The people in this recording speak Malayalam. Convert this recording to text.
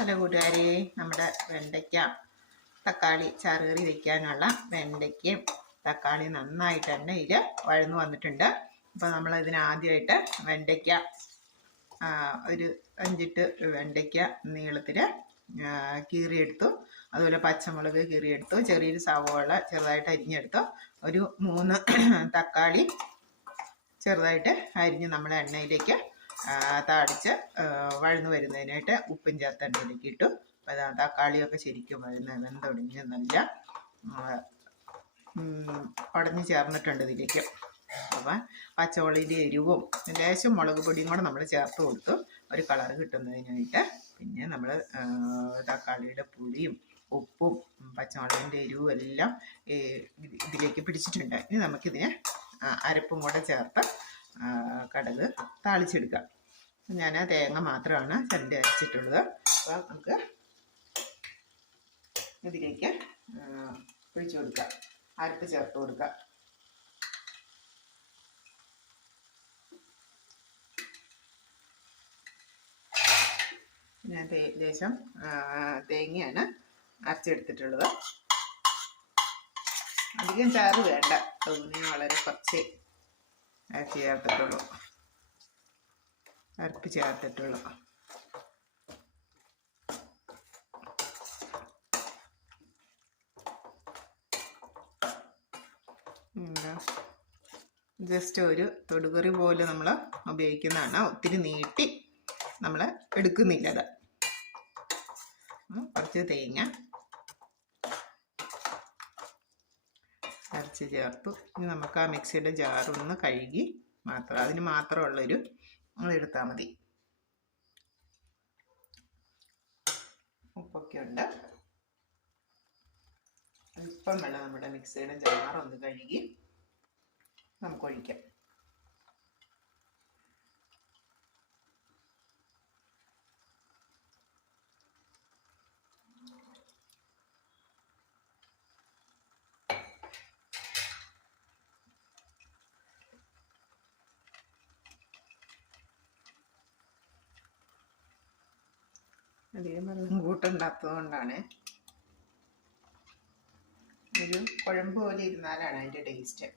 ഹലോ കൂട്ടുകാരെ നമ്മുടെ വെണ്ടയ്ക്ക തക്കാളി ചാറുകറി വെക്കാനുള്ള വെണ്ടയ്ക്കയും തക്കാളി നന്നായിട്ട് എണ്ണയിൽ വഴന്നു വന്നിട്ടുണ്ട്. അപ്പോൾ നമ്മൾ ഇതിനാദ്യമായിട്ട് വെണ്ടയ്ക്ക ഒരു അഞ്ചിട്ട് വെണ്ടയ്ക്ക നീളത്തിൽ കീറിയെടുത്തു. അതുപോലെ പച്ചമുളക് കീറിയെടുത്തു. ചെറിയൊരു സവോള ചെറുതായിട്ട് അരിഞ്ഞെടുത്തു. ഒരു മൂന്ന് തക്കാളി ചെറുതായിട്ട് അരിഞ്ഞ് നമ്മൾ എണ്ണയിലേക്ക് ആ, താളിച്ച് വഴന്നു വരുന്നതിനായിട്ട് ഉപ്പും ചേർത്ത് എണ്ണയിലേക്ക് ഇട്ടു. അപ്പോൾ തക്കാളിയൊക്കെ ശരിക്കും വഴന്ന് വെന്തൊടിഞ്ഞ് നല്ല പടഞ്ഞ് ചേർന്നിട്ടുണ്ട് ഇതിലേക്ക്. അപ്പം പച്ചമുളകിന്റെ എരിവും ലേശം മുളക് പൊടിയും കൂടെ നമ്മൾ ചേർത്ത് കൊടുത്തു. ഒരു കളർ കിട്ടുന്നതിനായിട്ട് പിന്നെ നമ്മൾ തക്കാളിയുടെ പുളിയും ഉപ്പും പച്ചമുളകിന്റെ എരിവും എല്ലാം ഇതിലേക്ക് പിടിച്ചിട്ടുണ്ട്. ഇനി നമുക്കിതിന് അരപ്പും കൂടെ ചേർത്ത് കടുക് താളിച്ചെടുക്കാം. ഞാൻ തേങ്ങ മാത്രമാണ് ചണ്ടി അരച്ചിട്ടുള്ളത്. അപ്പോൾ നമുക്ക് ഇതിലേക്ക് ഒഴിച്ചു കൊടുക്കാം. അരപ്പ് ചേർത്ത് കൊടുക്കുക ഞാൻ ലേശം തേങ്ങയാണ് അരച്ചെടുത്തിട്ടുള്ളത്. അധികം ചാറ് വേണ്ട. അതുകൊണ്ട് വളരെ കുറച്ച് ചേർത്തിട്ടുള്ളൂ. അരപ്പ് ചേർത്തിട്ടുള്ളൂ. ജസ്റ്റ് ഒരു തൊടുകറി പോലെ നമ്മൾ ഉപയോഗിക്കുന്നതാണ്. ഒത്തിരി നീട്ടി നമ്മൾ എടുക്കുന്നില്ലത് കുറച്ച് തേങ്ങ. അരച്ച് ചേർത്തു. ഇനി നമുക്ക് ആ മിക്സിയുടെ ജാറൊന്ന് കഴുകി മാത്രം അതിന് മാത്രമുള്ളൊരു എടുത്താൽ മതി. ഉപ്പൊക്കെ ഉണ്ട്. അല്പം വെള്ളം നമ്മുടെ മിക്സിയുടെ ജാറൊന്ന് കഴുകി നമുക്ക് ഒഴിക്കാം. അധികം വെള്ളം കൂട്ടുണ്ടാത്തത് കൊണ്ടാണ് ഒരു കുഴമ്പ് പോലെ ഇരുന്നാലാണ് അതിന്റെ ടേസ്റ്റ്